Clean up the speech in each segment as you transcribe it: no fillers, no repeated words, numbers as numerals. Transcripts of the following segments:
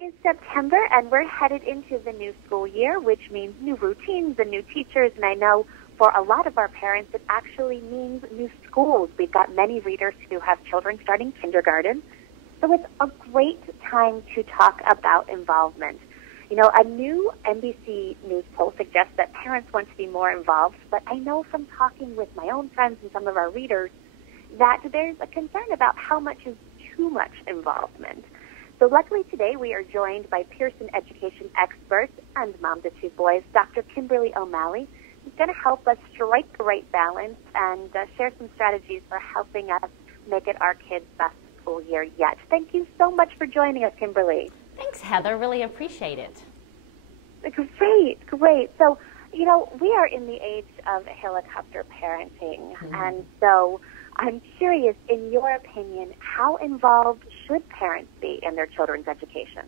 It is September, and we're headed into the new school year, which means new routines and new teachers. And I know for a lot of our parents, it actually means new schools. We've got many readers who have children starting kindergarten. So it's a great time to talk about involvement. You know, a new NBC News poll suggests that parents want to be more involved, but I know from talking with my own friends and some of our readers that there's a concern about how much is too much involvement. So luckily today we are joined by Pearson education expert and mom to two boys, Dr. Kimberly O'Malley, who's going to help us strike the right balance and share some strategies for helping us make it our kids' best school year yet. Thank you so much for joining us, Kimberly. Thanks, Heather. Really appreciate it. Great. So, you know, we are in the age of helicopter parenting, and so I'm curious, in your opinion, how involved should parents be in their children's education?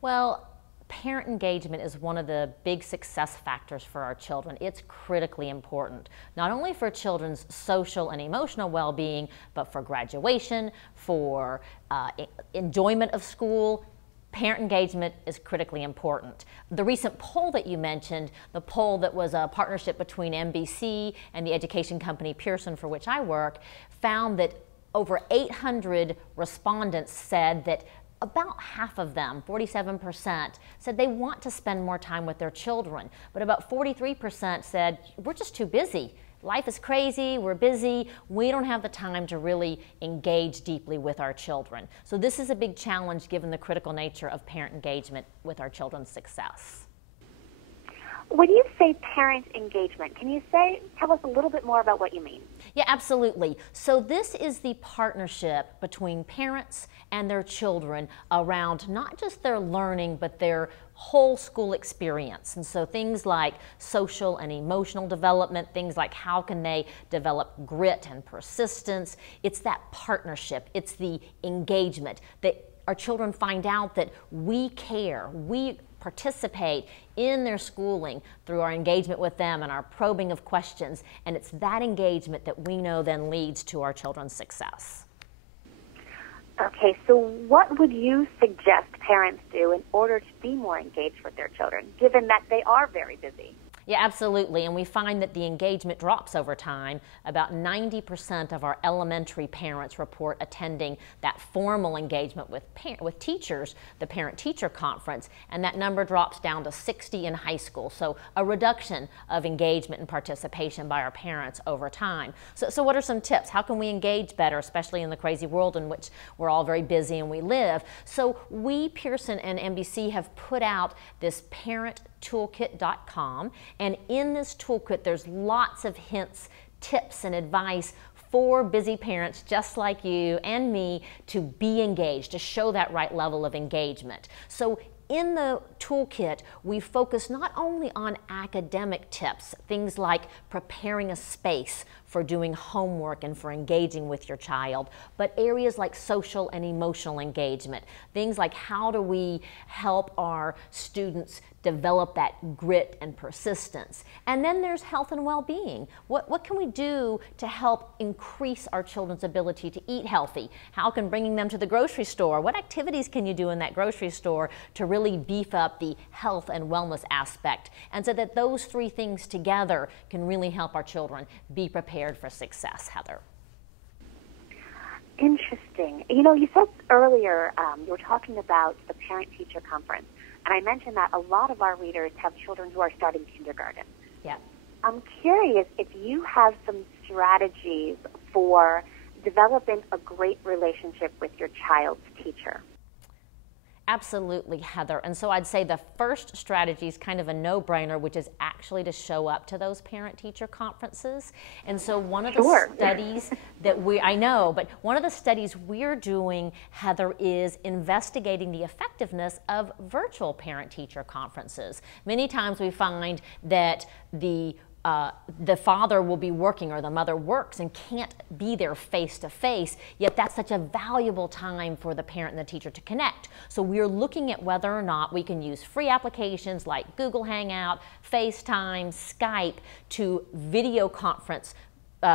Well, parent engagement is one of the big success factors for our children. It's critically important, not only for children's social and emotional well-being, but for graduation, for enjoyment of school. Parent engagement is critically important. The recent poll that you mentioned, the poll that was a partnership between NBC and the education company Pearson, for which I work, found that over 800 respondents said that about half of them, 47%, said they want to spend more time with their children, but about 43% said, we're just too busy. Life is crazy, we're busy, we don't have the time to really engage deeply with our children. So this is a big challenge given the critical nature of parent engagement with our children's success. When you say parent engagement, can you tell us a little bit more about what you mean? Yeah, absolutely. So this is the partnership between parents and their children around not just their learning, but their whole school experience. And so things like social and emotional development, things like how can they develop grit and persistence. It's that partnership, it's the engagement that our children find out that we care, we participate in their schooling through our engagement with them and our probing of questions, and it's that engagement that we know then leads to our children's success. Okay, so what would you suggest parents do in order to be more engaged with their children, given that they are very busy? Yeah, absolutely, and we find that the engagement drops over time. About 90% of our elementary parents report attending that formal engagement with teachers, the parent-teacher conference, and that number drops down to 60 in high school. So a reduction of engagement and participation by our parents over time. So what are some tips? How can we engage better, especially in the crazy world in which we're all very busy and we live? So we, Pearson and NBC, have put out this parenttoolkit.com, and in this toolkit there's lots of hints, tips, and advice for busy parents just like you and me to be engaged, to show that right level of engagement. So in the toolkit, we focus not only on academic tips, things like preparing a space for doing homework and for engaging with your child, but areas like social and emotional engagement, things like how do we help our students develop that grit and persistence. And then there's health and well-being. What can we do to help increase our children's ability to eat healthy? How can bringing them to the grocery store, what activities can you do in that grocery store to really beef up the health and wellness aspect? And so that those three things together can really help our children be prepared for success, Heather. Interesting. You know, you said earlier, you were talking about the parent-teacher conference. And I mentioned that a lot of our readers have children who are starting kindergarten. Yeah. I'm curious if you have some strategies for developing a great relationship with your child's teacher. Absolutely, Heather. And so I'd say the first strategy is kind of a no-brainer, which is actually to show up to those parent-teacher conferences. And so one of the studies that one of the studies we're doing, Heather, is investigating the effectiveness of virtual parent-teacher conferences. Many times we find that the father will be working or the mother works and can't be there face to face, yet that's such a valuable time for the parent and the teacher to connect. So we're looking at whether or not we can use free applications like Google Hangout, FaceTime, Skype to video conference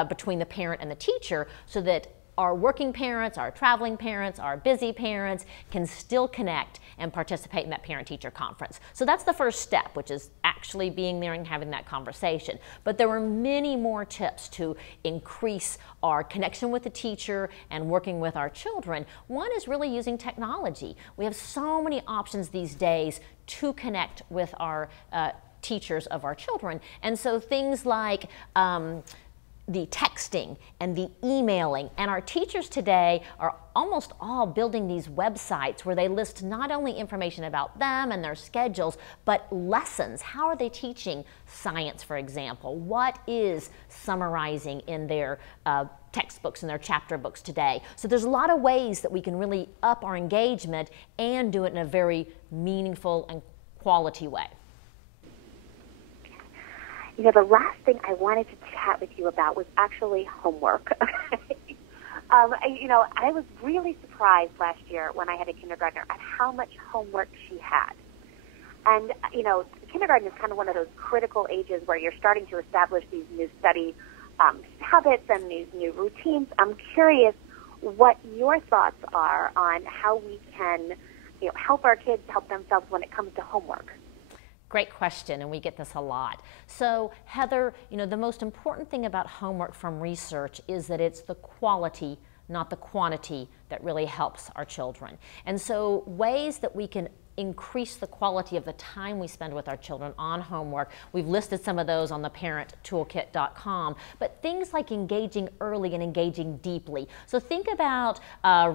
between the parent and the teacher so that our working parents, our traveling parents, our busy parents can still connect and participate in that parent-teacher conference. So that's the first step, which is actually being there and having that conversation. But there are many more tips to increase our connection with the teacher and working with our children. One is really using technology. We have so many options these days to connect with our teachers of our children. And so things like the texting and the emailing, and our teachers today are almost all building these websites where they list not only information about them and their schedules, but lessons. How are they teaching science, for example? What is summarizing in their textbooks and their chapter books today? So there's a lot of ways that we can really up our engagement and do it in a very meaningful and quality way. You know, the last thing I wanted to chat with you about was actually homework. You know, I was really surprised last year when I had a kindergartner at how much homework she had. And, you know, kindergarten is kind of one of those critical ages where you're starting to establish these new study habits and these new routines. I'm curious what your thoughts are on how we can, you know, help our kids help themselves when it comes to homework. Great question, and we get this a lot. So, Heather, you know, the most important thing about homework from research is that it's the quality, not the quantity, that really helps our children. And so ways that we can increase the quality of the time we spend with our children on homework. We've listed some of those on the parenttoolkit.com, but things like engaging early and engaging deeply. So think about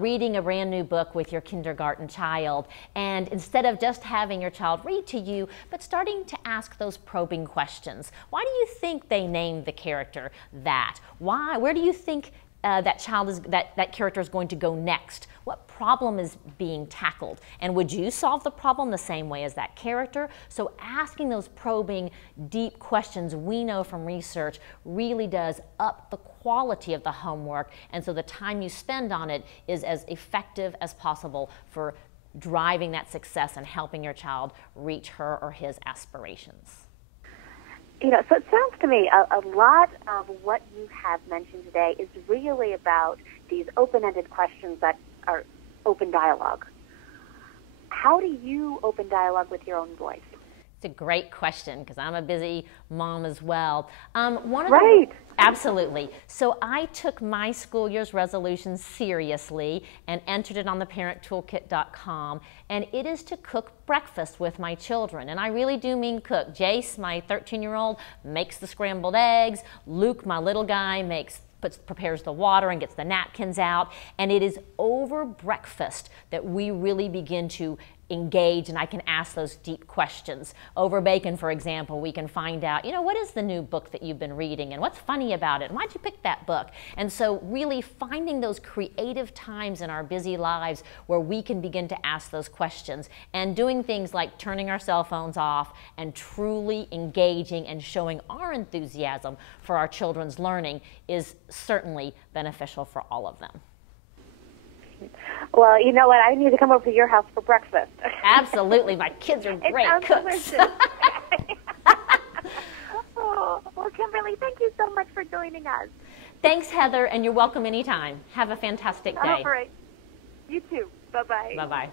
reading a brand new book with your kindergarten child, and instead of just having your child read to you, but starting to ask those probing questions. Why do you think they named the character that? Why? Where do you think that character is going to go next? What problem is being tackled? And would you solve the problem the same way as that character? So asking those probing, deep questions, we know from research, really does up the quality of the homework, and so the time you spend on it is as effective as possible for driving that success and helping your child reach her or his aspirations. You know, so it sounds to me a lot of what you have mentioned today is really about these open-ended questions that are open dialogue. How do you open dialogue with your own voice? It's a great question because I'm a busy mom as well. Absolutely. So I took my school year's resolution seriously and entered it on the parenttoolkit.com, and it is to cook breakfast with my children. And I really do mean cook. Jace, my 13-year-old, makes the scrambled eggs. Luke, my little guy, prepares the water and gets the napkins out. And it is over breakfast that we really begin to engage, and I can ask those deep questions. Over bacon, for example, we can find out, you know, what is the new book that you've been reading, and what's funny about it, and why'd you pick that book? And so really finding those creative times in our busy lives where we can begin to ask those questions, and doing things like turning our cell phones off and truly engaging and showing our enthusiasm for our children's learning is certainly beneficial for all of them. Well, you know what? I need to come over to your house for breakfast. Absolutely. My kids are great cooks. Oh, well, Kimberly, thank you so much for joining us. Thanks, Heather, and you're welcome anytime. Have a fantastic day. All right. You too. Bye-bye. Bye-bye.